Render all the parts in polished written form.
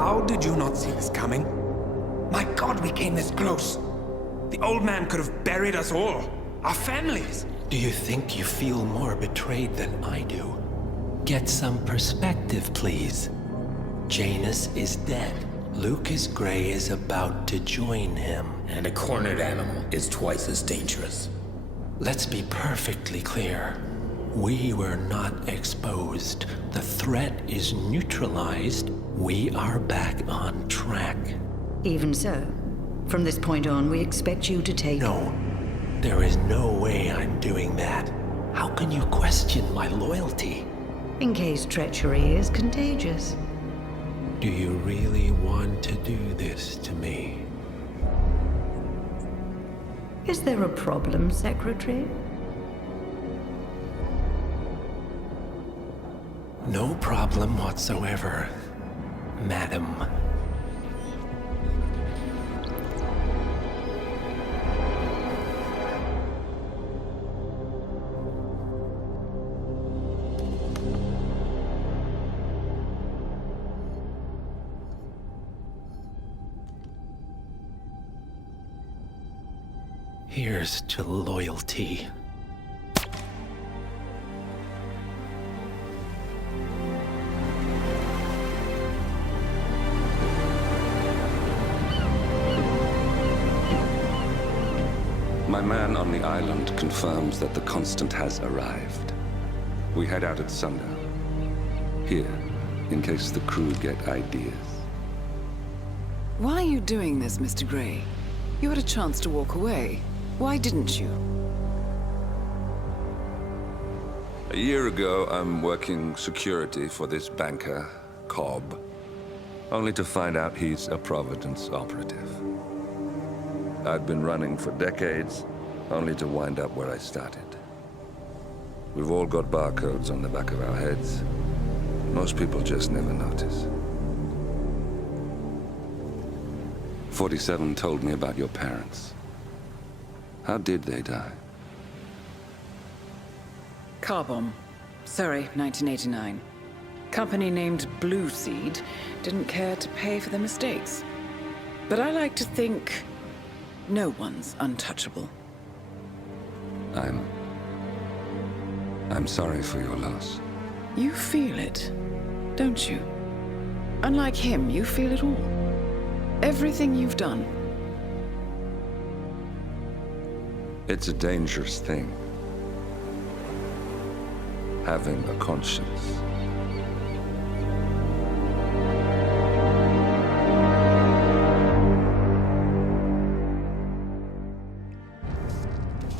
How did you not see this coming? My God, we came this close. The old man could have buried us all. Our families. Do you think you feel more betrayed than I do? Get some perspective, please. Janus is dead. Lucas Gray is about to join him. And a cornered animal is twice as dangerous. Let's be perfectly clear. We were not exposed. The threat is neutralized. We are back on track. Even so, from this point on, we expect you to take... No, there is no way I'm doing that. How can you question my loyalty? In case treachery is contagious. Do you really want to do this to me? Is there a problem, Secretary? No problem whatsoever, Madam. Here's to loyalty. My man on the island confirms that the Constant has arrived. We head out at sundown. Here, in case the crew get ideas. Why are you doing this, Mr. Gray? You had a chance to walk away. Why didn't you? A year ago, I'm working security for this banker, Cobb, only to find out he's a Providence operative. I'd been running for decades, only to wind up where I started. We've all got barcodes on the back of our heads. Most people just never notice. 47 told me about your parents. How did they die? Car bomb. Surrey, 1989. Company named Blue Seed didn't care to pay for their mistakes. But I like to think no one's untouchable. I'm sorry for your loss. You feel it, don't you? Unlike him, you feel it all. Everything you've done. It's a dangerous thing. Having a conscience.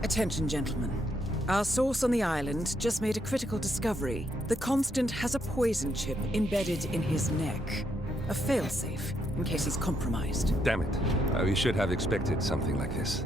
Attention, gentlemen. Our source on the island just made a critical discovery. The Constant has a poison chip embedded in his neck. A failsafe, in case he's compromised. Damn it. We should have expected something like this.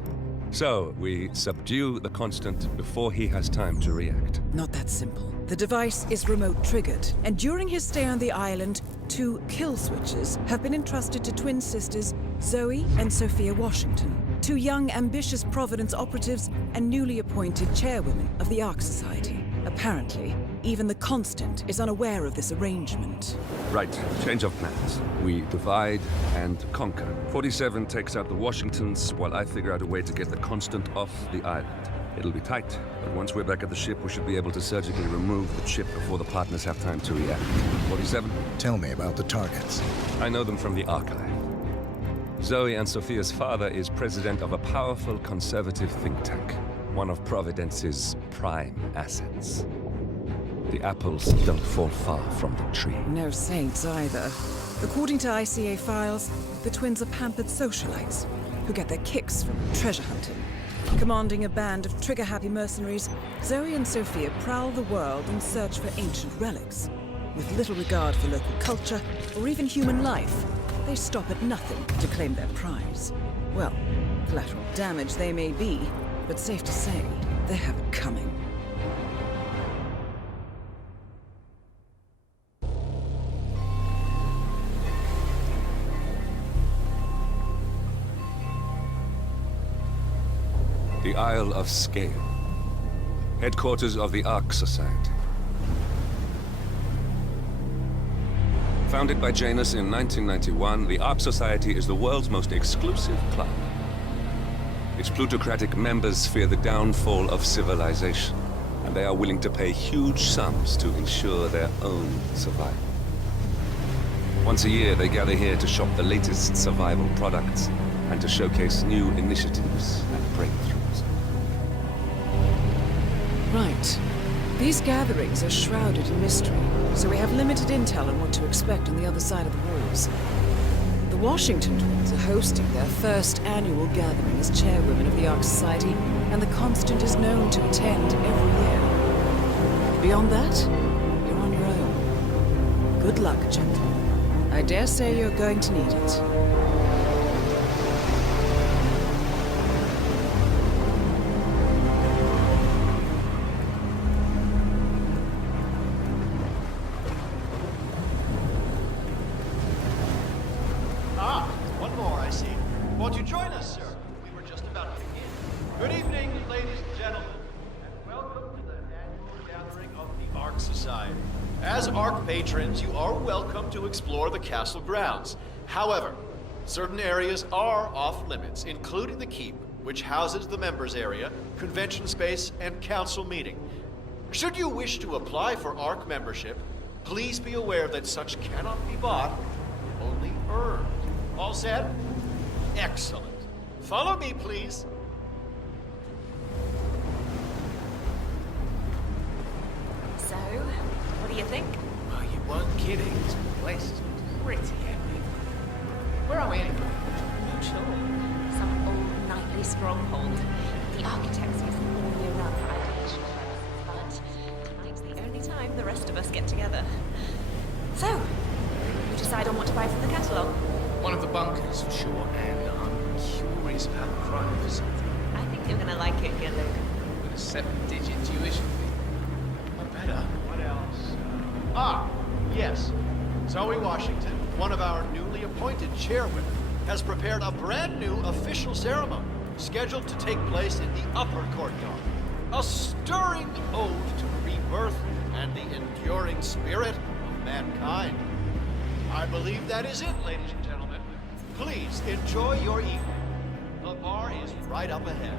So, we subdue the Constant before he has time to react. Not that simple. The device is remote-triggered, and during his stay on the island, 2 kill switches have been entrusted to twin sisters Zoe and Sophia Washington, 2 young, ambitious Providence operatives and newly appointed chairwomen of the Ark Society. Apparently, even the Constant is unaware of this arrangement. Right, change of plans. We divide and conquer. 47 takes out the Washingtons, while I figure out a way to get the Constant off the island. It'll be tight, but once we're back at the ship, we should be able to surgically remove the chip before the partners have time to react. 47? Tell me about the targets. I know them from the archive. Zoe and Sophia's father is president of a powerful conservative think tank, one of Providence's prime assets. The apples don't fall far from the tree. No saints either. According to ICA files, the twins are pampered socialites who get their kicks from treasure hunting. Commanding a band of trigger-happy mercenaries, Zoe and Sophia prowl the world in search for ancient relics. With little regard for local culture or even human life, they stop at nothing to claim their prize. Well, collateral damage they may be, but safe to say, they have it coming. The Isle of Scale, headquarters of the Ark Society. Founded by Janus in 1991, the Ark Society is the world's most exclusive club. Its plutocratic members fear the downfall of civilization, and they are willing to pay huge sums to ensure their own survival. Once a year, they gather here to shop the latest survival products and to showcase new initiatives and breakthroughs. Right. These gatherings are shrouded in mystery, so we have limited intel on what to expect on the other side of the walls. The Washington twins are hosting their first annual gathering as chairwomen of the Ark Society, and the Constant is known to attend every year. Beyond that, you're on your own. Good luck, gentlemen. I dare say you're going to need it. One more, I see. Won't you join us, sir? We were just about to begin. Good evening, ladies and gentlemen, and welcome to the annual gathering of the Ark Society. As Ark patrons, you are welcome to explore the castle grounds. However, certain areas are off limits, including the keep, which houses the members area, convention space, and council meeting. Should you wish to apply for Ark membership, please be aware that such cannot be bought, only earned. All set? Excellent. Follow me, please. So, what do you think? Oh, you weren't kidding. This place is pretty epic. Where are we anyway? Neutral. Some old knightly stronghold. The architects use them all year round for ideation purposes, but tonight's the only time the rest of us get together. So, you decide on what to buy from the catalogue? One of the bunkers, for sure, and I'm curious about the crime for something. I think you're gonna like it, Gillick. With a 7-digit tuition fee. I better. What else? Yes. Zoe Washington, one of our newly appointed chairwomen, has prepared a brand new official ceremony scheduled to take place in the upper courtyard. A stirring ode to rebirth and the enduring spirit of mankind. I believe that is it, ladies and gentlemen. Please enjoy your evening. The bar is right up ahead.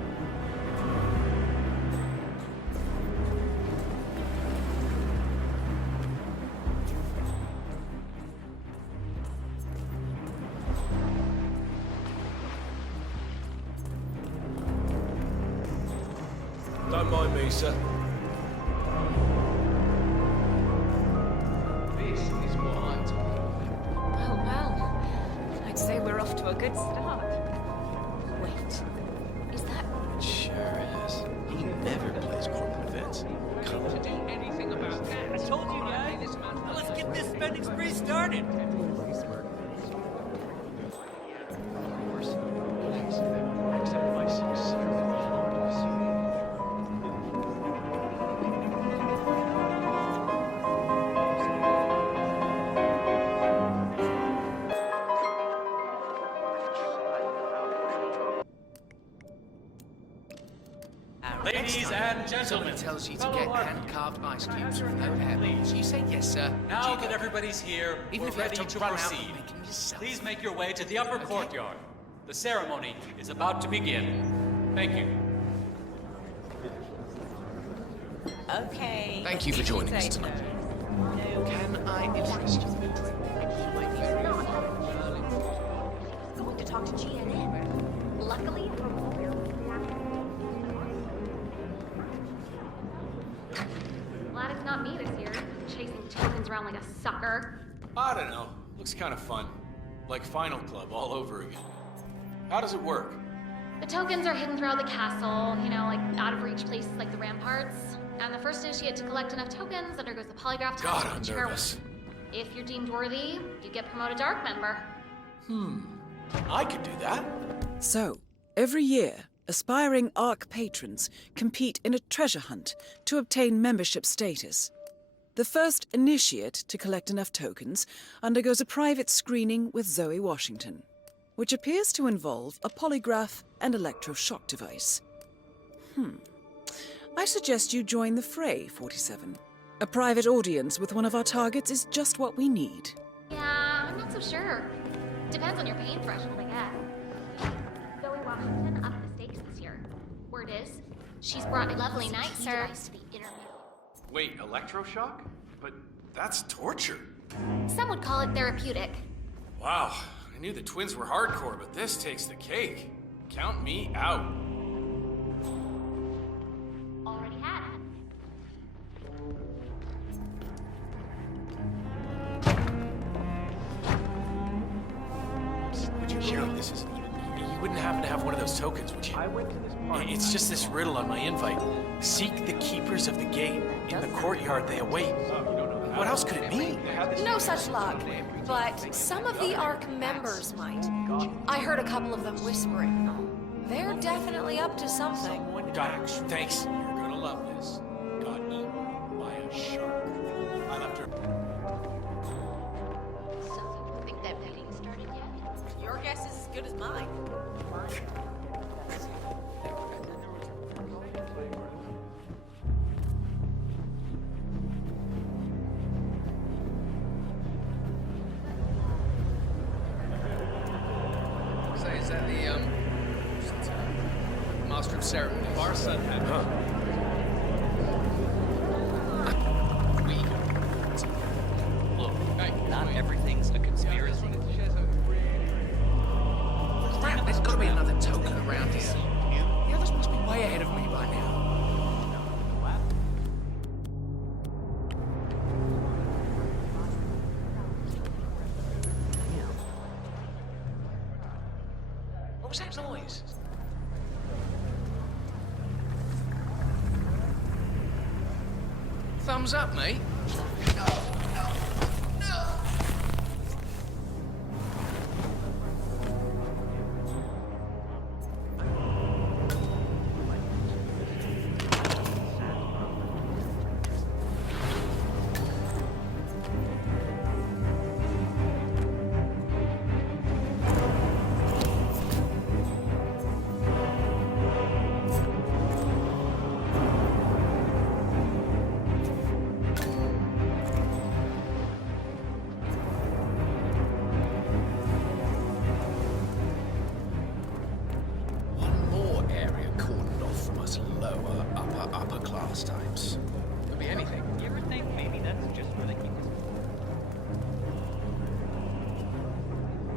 Don't mind me, sir. This is what I'm talking about. Oh, well. I'd say we're off to a good start. Wait. Is that... It sure is. He never plays corporate events. Come to do anything about that. I told you guys. Let's get this spending spree started. Accept my sincere apologies. Ladies and gentlemen, Somebody tells you to get hand-carved ice cubes with no air. You say yes, sir. now that everybody's here, Even we're if you have ready to to run out proceed. and make them yourself. Please make your way to the upper courtyard. The ceremony is about to begin. Thank you. Okay. Thank you for joining us tonight. Can I interest you in a drink? Going to talk to GNN. Luckily, Glad it's not me this year, chasing tokens around like a sucker. I don't know. Looks kind of fun. Like Final Club all over again. How does it work? The tokens are hidden throughout the castle, you know, like out of reach places like the ramparts. And the first initiate to collect enough tokens undergoes the polygraph test. God, with I'm the chairwoman. nervous. If you're deemed worthy, you get promoted to Ark member. I could do that. So, every year, aspiring Ark patrons compete in a treasure hunt to obtain membership status. The first initiate to collect enough tokens undergoes a private screening with Zoe Washington, which appears to involve a polygraph and electroshock device. I suggest you join the fray, 47. A private audience with one of our targets is just what we need. Yeah, I'm not so sure. Depends on your pain threshold, I guess. Zoe Washington upped the stakes this year. Word is, she's brought a lovely night, sir. To the interview. Wait, electroshock? But that's torture. Some would call it therapeutic. Wow, I knew the twins were hardcore, but this takes the cake. Count me out. Already had. Would you share this is you wouldn't happen to have one of those tokens, would you? I went to this party. It's just this riddle on my invite. Seek the keepers of the gate. In the courtyard they await. What else could it mean? No such luck, but some of the ARC members might. I heard a couple of them whispering. They're definitely up to something. Got it. Thanks. You're gonna love this. Got eaten by a shark. I left her. So, think that meeting started yet? Your guess is as good as mine. So is that the master of ceremony? Our son had. Look, hey, not everything's a conspiracy. Crap, there's gotta be another token around here. The others must be way ahead of me by now. What was that noise? Thumbs up, mate. One more area cordoned off from us lower, upper class types. Could be anything. You ever think maybe that's just where they keep us?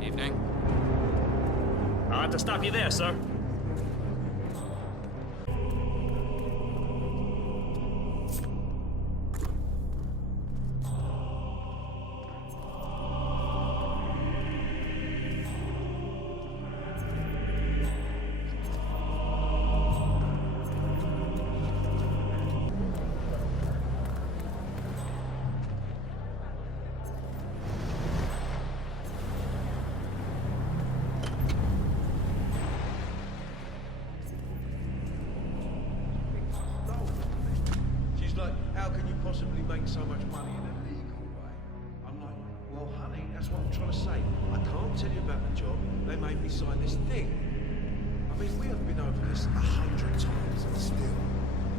Evening. I'll have to stop you there, sir. She's like, how can you possibly make so much money in a legal way? I'm like, well, honey, that's what I'm trying to say. I can't tell you about the job. They made me sign this thing. I mean, we have been over this 100 times and still.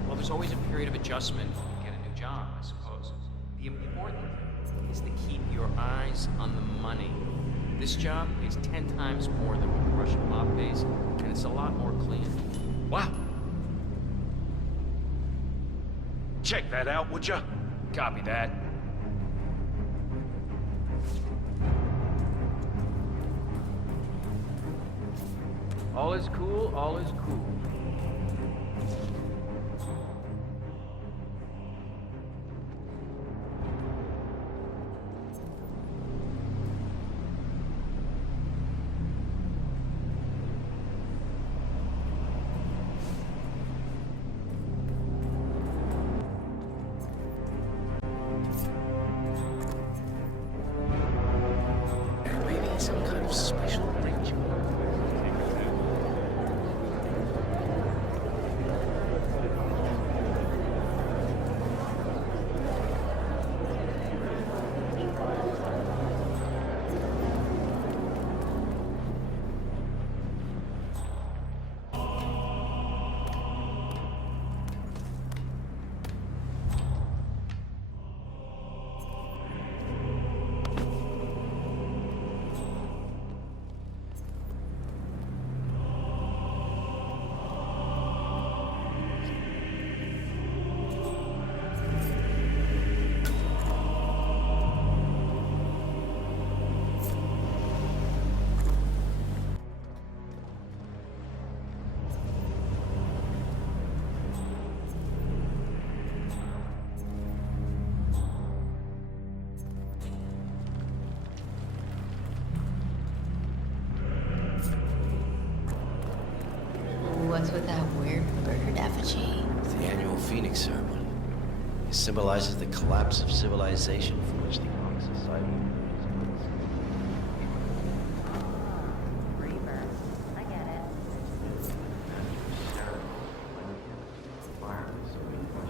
Well, there's always a period of adjustment when you get a new job, I suppose. The important thing is to keep your eyes on the money. This job pays 10 times more than what the Russian mob pays, and it's a lot more clean. Wow. Check that out, would ya? Copy that. All is cool, all is cool. Maybe it's some kind of special ritual. goes with that weird bird effigy? The annual Phoenix ceremony. It symbolizes the collapse of civilization from which the Ark Society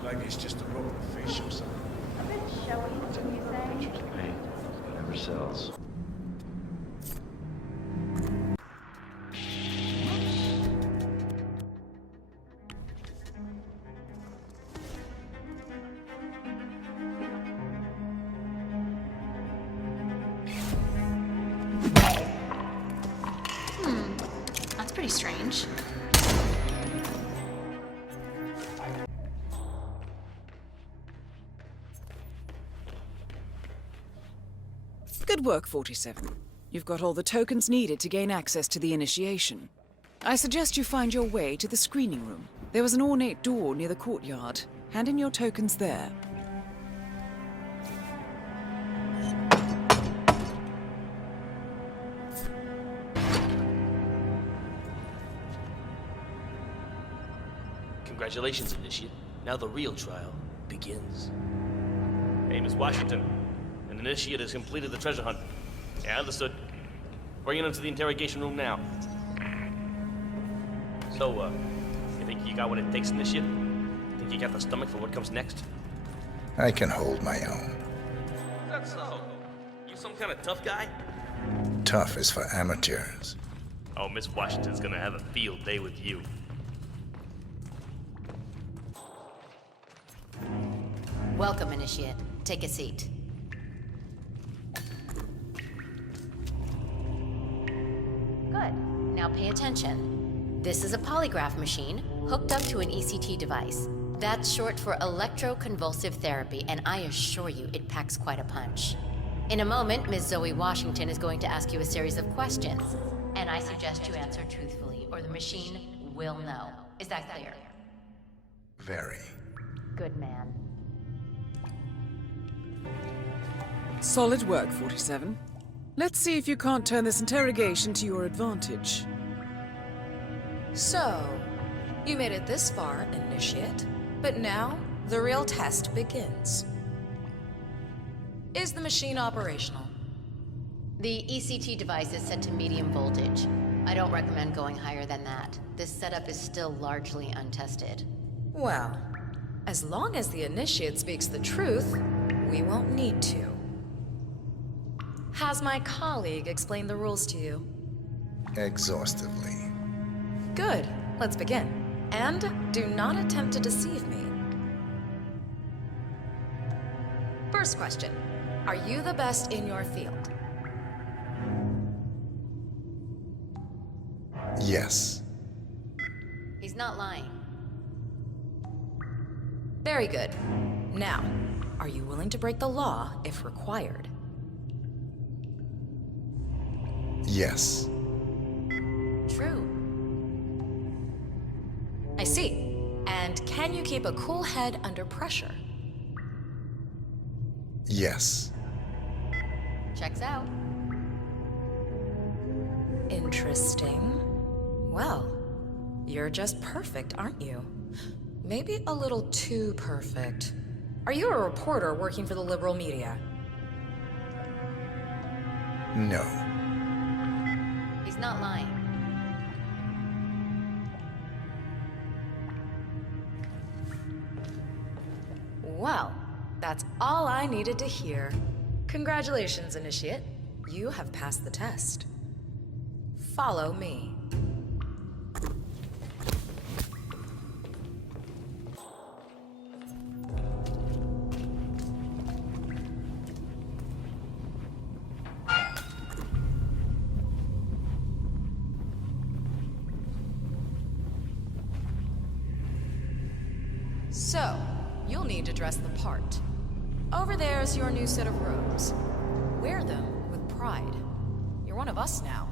Like it's just a rotten fish or something. A bit showy, wouldn't you say? Hey, it never sells. That's pretty strange. Good work, 47. You've got all the tokens needed to gain access to the initiation. I suggest you find your way to the screening room. There was an ornate door near the courtyard. Hand in your tokens there. Congratulations, Initiate. Now the real trial begins. Hey, Miss Washington. An Initiate has completed the treasure hunt. Yeah, understood. Bring him into the interrogation room now. So, you think you got what it takes, Initiate? Think you got the stomach for what comes next? I can hold my own. That's so. You some kind of tough guy? Tough is for amateurs. Oh, Miss Washington's gonna have a field day with you. Welcome, Initiate. Take a seat. Good. Now pay attention. This is a polygraph machine hooked up to an ECT device. That's short for electroconvulsive therapy, and I assure you it packs quite a punch. In a moment, Ms. Zoe Washington is going to ask you a series of questions, and I suggest you answer truthfully, or the machine will know. Is that clear? Very. Good man. Solid work, 47. Let's see if you can't turn this interrogation to your advantage. So, you made it this far, Initiate. But now, the real test begins. Is the machine operational? The ECT device is set to medium voltage. I don't recommend going higher than that. This setup is still largely untested. Well, as long as the Initiate speaks the truth, we won't need to. Has my colleague explained the rules to you? Exhaustively. Good. Let's begin. And do not attempt to deceive me. First question. Are you the best in your field? Yes. He's not lying. Very good. Now, are you willing to break the law if required? Yes. True. I see. And can you keep a cool head under pressure? Yes. Checks out. Interesting. Well, you're just perfect, aren't you? Maybe a little too perfect. Are you a reporter working for the liberal media? No. He's not lying. Well, that's all I needed to hear. Congratulations, Initiate. You have passed the test. Follow me. So, you'll need to dress the part. Over there's your new set of robes. Wear them with pride. You're one of us now.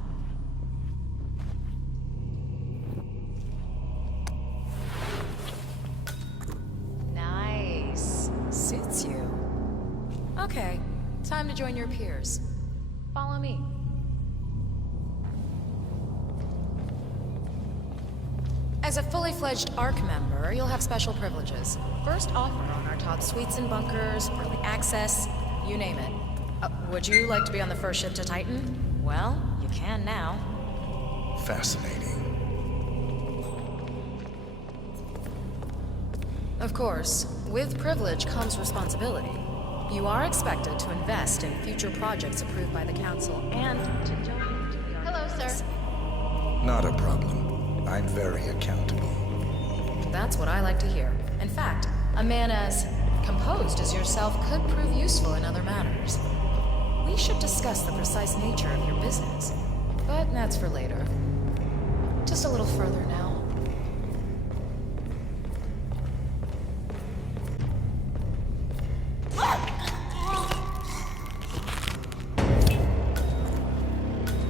Nice. Suits you. Okay, time to join your peers. Follow me. As a fully fledged ARC member, you'll have special privileges. First offer on our top suites and bunkers, early access, you name it. Would you like to be on the first ship to Titan? Well, you can now. Fascinating. Of course, with privilege comes responsibility. You are expected to invest in future projects approved by the Council and to donate to the Hello, sir. Not a problem. I'm very accountable. That's what I like to hear. In fact, a man as composed as yourself could prove useful in other matters. We should discuss the precise nature of your business, but that's for later. Just a little further now.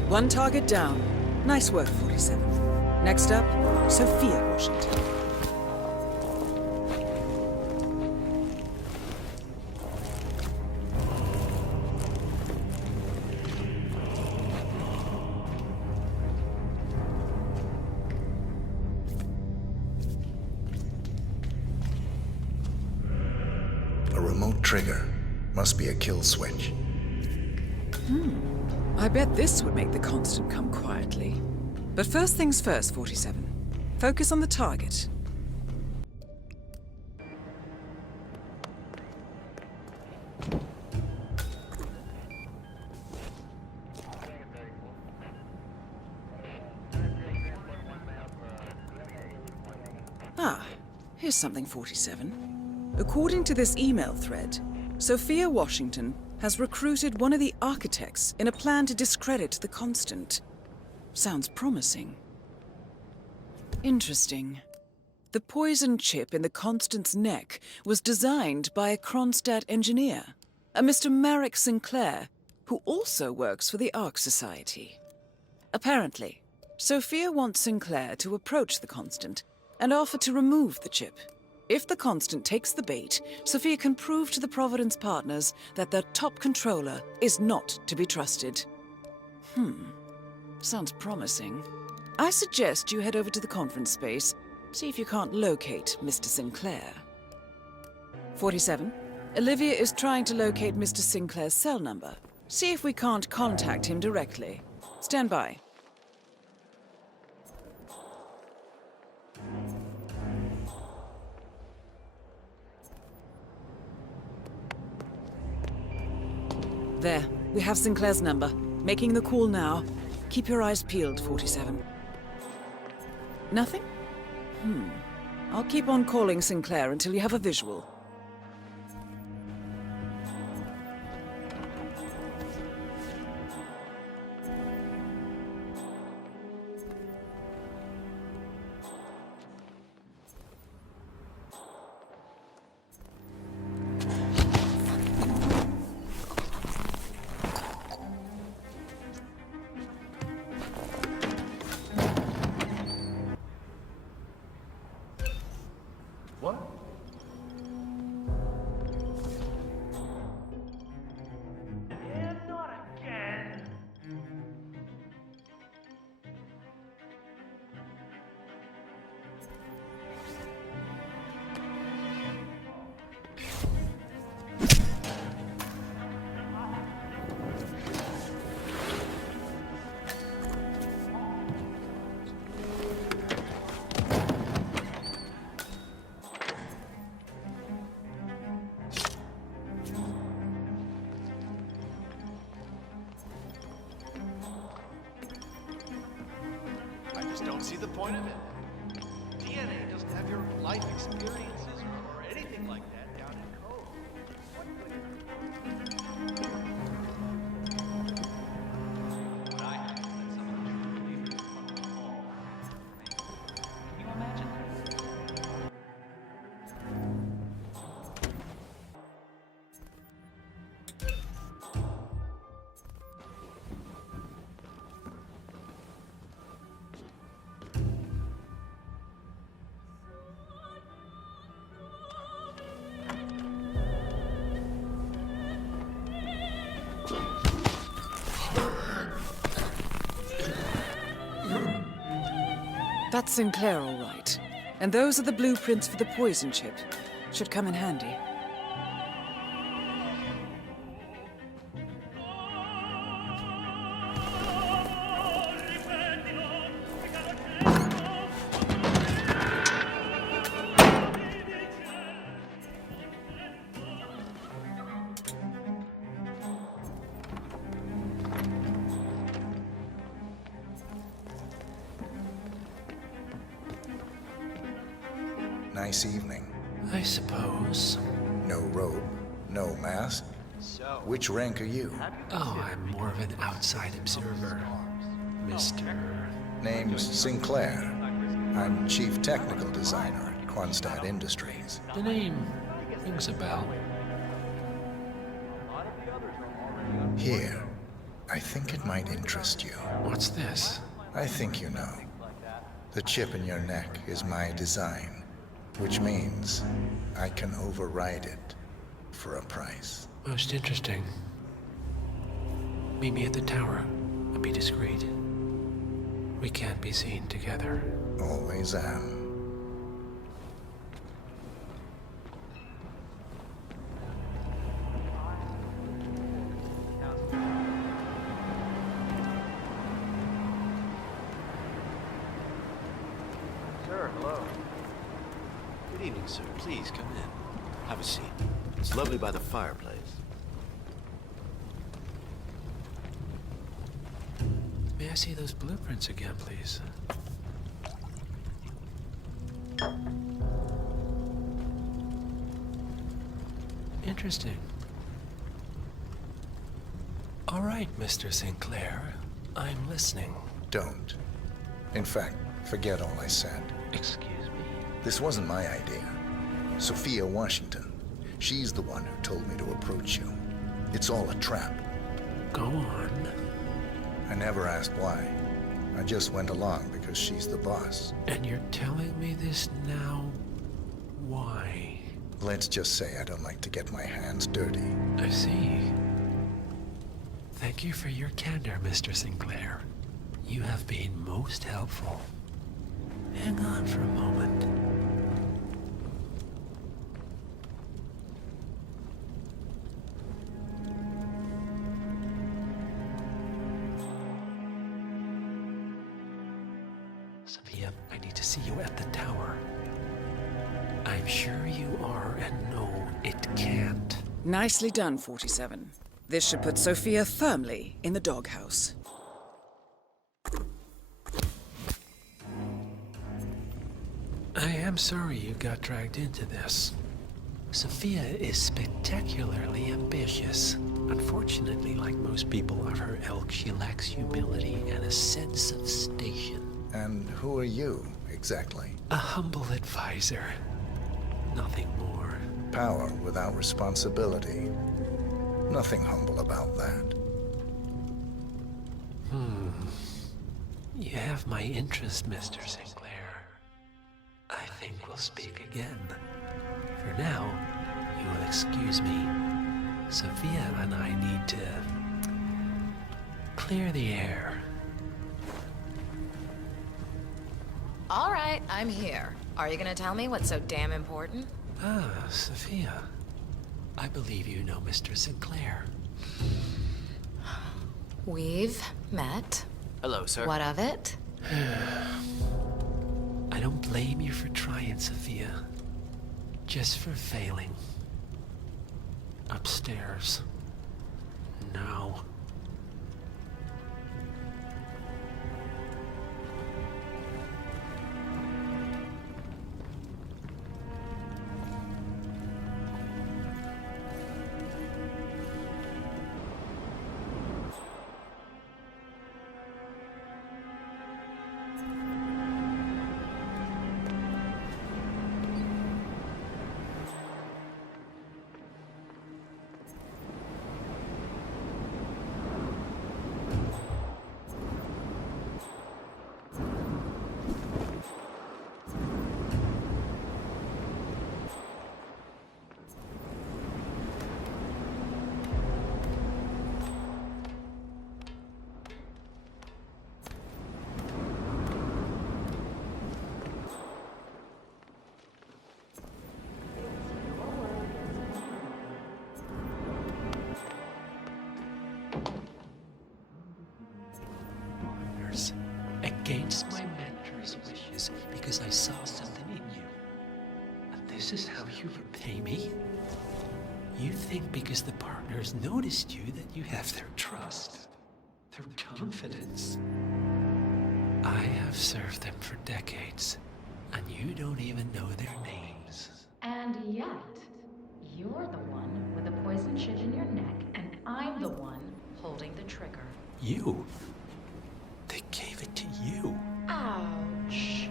One target down. Nice work, 47. Next up, Sophia Washington. A remote trigger. Must be a kill switch. I bet this would make the Constant come quietly. But first things first, 47. Focus on the target. Here's something, 47. According to this email thread, Sophia Washington has recruited one of the architects in a plan to discredit the Constant. Sounds promising. Interesting. The poison chip in the Constant's neck was designed by a Kronstadt engineer, a Mr. Marek Sinclair, who also works for the Ark Society. Apparently, Sophia wants Sinclair to approach the Constant and offer to remove the chip. If the Constant takes the bait, Sophia can prove to the Providence partners that their top controller is not to be trusted. Sounds promising. I suggest you head over to the conference space, see if you can't locate Mr. Sinclair. 47. Olivia is trying to locate Mr. Sinclair's cell number. See if we can't contact him directly. Stand by. There, we have Sinclair's number. Making the call now. Keep your eyes peeled, 47. Nothing? I'll keep on calling Sinclair until you have a visual. Don't see the point of it. DNA doesn't have your life experiences or anything like that down in code. What I have is that some of the true believers want to fall. Can you imagine that? That's Sinclair, all right. And those are the blueprints for the poison chip. Should come in handy. Nice evening. I suppose. No robe, no mask. Which rank are you? Oh, I'm more of an outside observer, Mr. Name's Sinclair. I'm Chief Technical Designer at Quonstad Industries. The name rings a bell. Here, I think it might interest you. What's this? I think you know. The chip in your neck is my design, which means I can override it for a price. Most interesting. Meet me at the tower, and be discreet. We can't be seen together. Always am. Sir, hello. Good evening, sir. Please come in. Have a seat. It's lovely by the fireplace. May I see those blueprints again, please? Interesting. All right, Mr. Sinclair. I'm listening. Don't. In fact, forget all I said. Excuse me? This wasn't my idea. Sophia Washington. She's the one who told me to approach you. It's all a trap. Go on. I never asked why. I just went along because she's the boss. And you're telling me this now? Why? Let's just say I don't like to get my hands dirty. I see. Thank you for your candor, Mr. Sinclair. You have been most helpful. Hang on for a moment. Sophia, I need to see you at the tower. I'm sure you are, and no, it can't. Nicely done, 47. This should put Sophia firmly in the doghouse. I am sorry you got dragged into this. Sophia is spectacularly ambitious. Unfortunately, like most people of her ilk, she lacks humility and a sense of station. And who are you, exactly? A humble advisor. Nothing more. Power without responsibility. Nothing humble about that. You have my interest, Mr. Sinclair. I think we'll speak again. For now, you will excuse me. Sophia and I need to clear the air. All right, I'm here. Are you gonna tell me what's so damn important? Ah, Sophia. I believe you know Mr. Sinclair. We've met. Hello, sir. What of it? I don't blame you for trying, Sophia. Just for failing. Upstairs. Now. against my mentor's wishes because I saw something in you. And this is how you repay me? You think because the partners noticed you that you have their trust, their confidence. I have served them for decades, and you don't even know their names. And yet, you're the one with the poison chip in your neck, and I'm the one holding the trigger. You? They gave it to you. Ouch.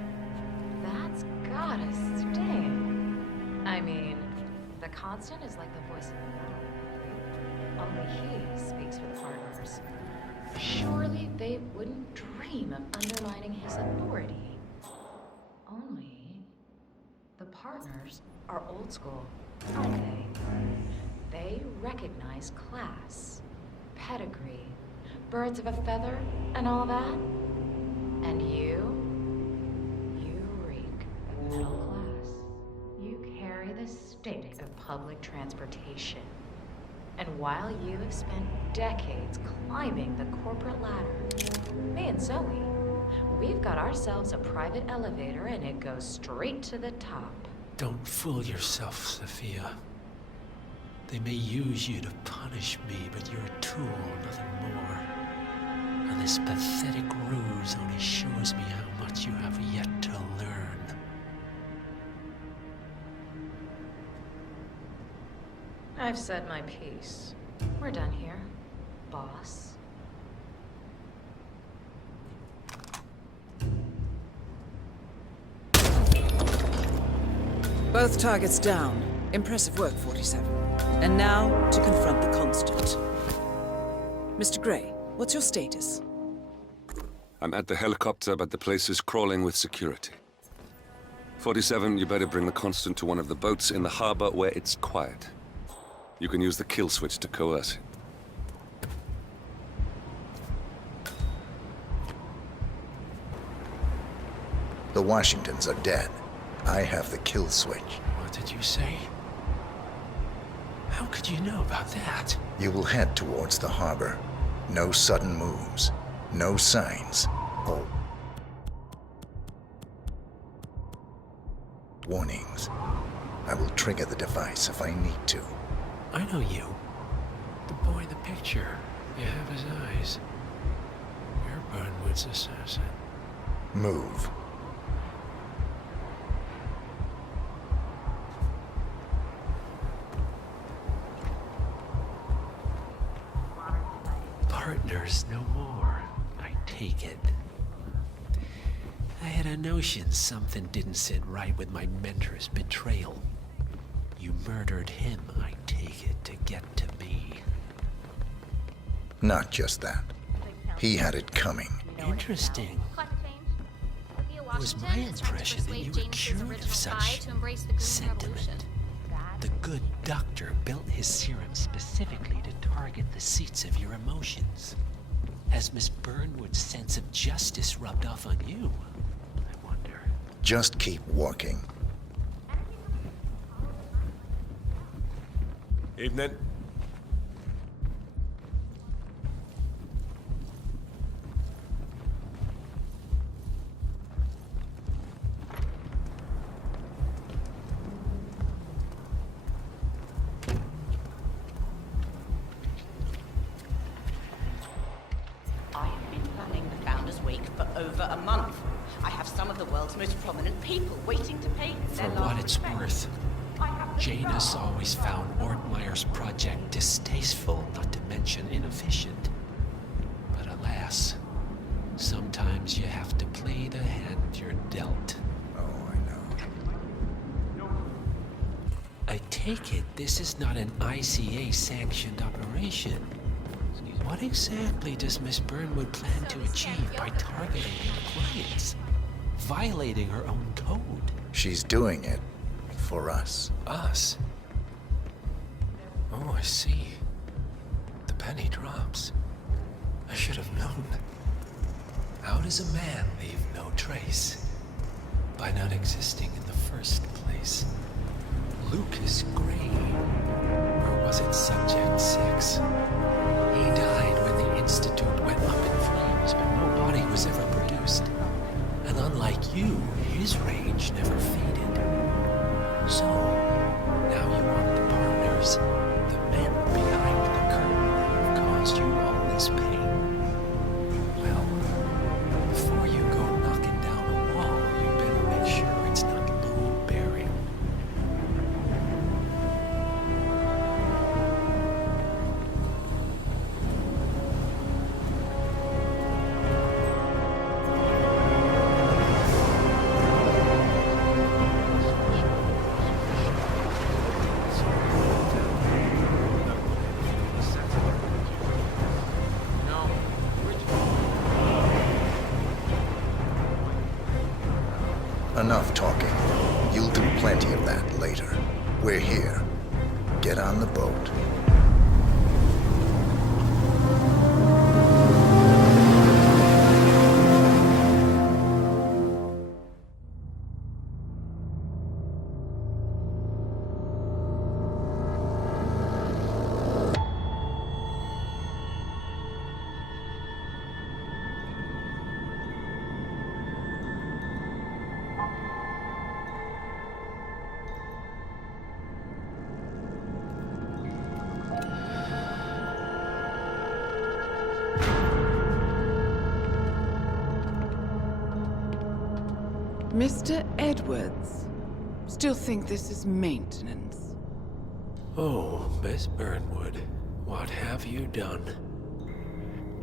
That's gotta sting. I mean, the Constant is like the voice of the law. Only he speaks for the partners. Surely they wouldn't dream of undermining his authority. Only the partners are old school, aren't they? They recognize class, pedigree, birds of a feather, and all that. And you reek of middle class. You carry the stink of public transportation. And while you have spent decades climbing the corporate ladder, me and Zoe, we've got ourselves a private elevator and it goes straight to the top. Don't fool yourself, Sophia. They may use you to punish me, but you're a tool, nothing more. And this pathetic ruse only shows me how much you have yet to learn. I've said my piece. We're done here, boss. Both targets down. Impressive work, 47. And now, to confront the Constant. Mr. Gray, what's your status? I'm at the helicopter, but the place is crawling with security. 47, you better bring the Constant to one of the boats in the harbor where it's quiet. You can use the kill switch to coerce it. The Washingtons are dead. I have the kill switch. What did you say? How could you know about that? You will head towards the harbor. No sudden moves. No signs. Oh. Warnings. I will trigger the device if I need to. I know you. The boy in the picture. You have his eyes. You're Burnwood's assassin. Move. Partners no more, I take it. I had a notion something didn't sit right with my mentor's betrayal. You murdered him, I take it, to get to me. Not just that. He had it coming. Interesting. It was my impression that you were cured of such sentiment. The good doctor built his serum specifically to target the seats of your emotions. Has Miss Burnwood's sense of justice rubbed off on you? I wonder. Just keep walking. Evening. Over a month. I have some of the world's most prominent people waiting to pay their For what it's worth, Janus always found Ortmeyer's project distasteful, not to mention inefficient. But alas, sometimes you have to play the hand you're dealt. Oh, I know. I take it this is not an ICA-sanctioned operation. What exactly does Miss Burnwood plan to achieve by targeting her clients? Violating her own code? She's doing it for us. Us? Oh, I see. The penny drops. I should have known. How does a man leave no trace? By not existing in the first place. Lucas Gray. Or was it Subject 6? He died when the Institute went up in flames, but no body was ever produced. you, his rage never faded. So, now you want the partners, the men behind the curtain who have caused you all this pain. Well, before you go knocking down a wall, you better make sure it's not load-bearing. Enough talking. You'll do plenty of that later. We're here. Get on the boat. Mr. Edwards, still think this is maintenance? Oh, Miss Burnwood, what have you done?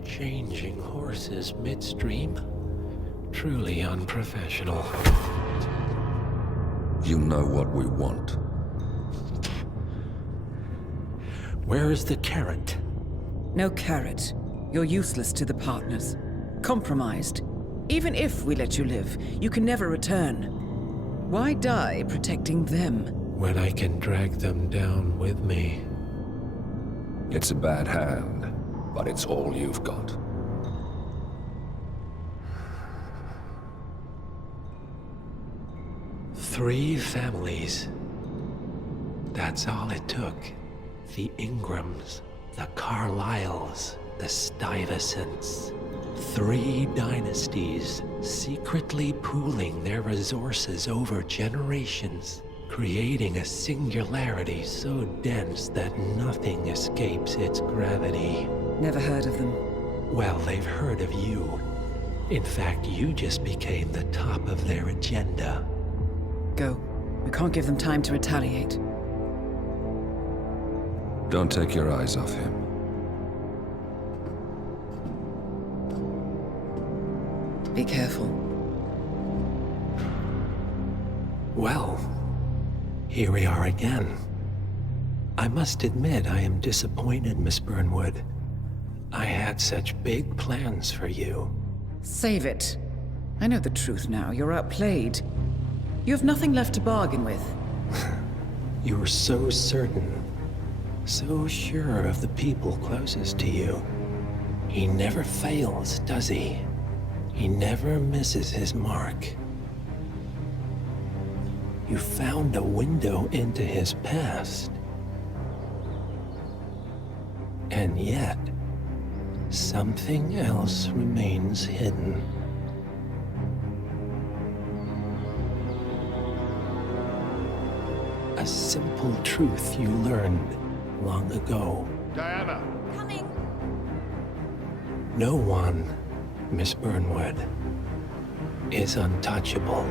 Changing horses midstream? Truly unprofessional. You know what we want. Where is the carrot? No carrot. You're useless to the partners. Compromised. Even if we let you live, you can never return. Why die protecting them? When I can drag them down with me. It's a bad hand, but it's all you've got. Three families. That's all it took. The Ingrams, the Carlyles, the Stuyvesants. 3 dynasties, secretly pooling their resources over generations, creating a singularity so dense that nothing escapes its gravity. Never heard of them. Well, they've heard of you. In fact, you just became the top of their agenda. Go. We can't give them time to retaliate. Don't take your eyes off him. Be careful. Well, here we are again. I must admit I am disappointed, Miss Burnwood. I had such big plans for you. Save it. I know the truth now. You're outplayed. You have nothing left to bargain with. You were so certain, so sure of the people closest to you. He never fails, does he? He never misses his mark. You found a window into his past. And yet, something else remains hidden. A simple truth you learned long ago. Diana! Coming! No one, Miss Burnwood, is untouchable.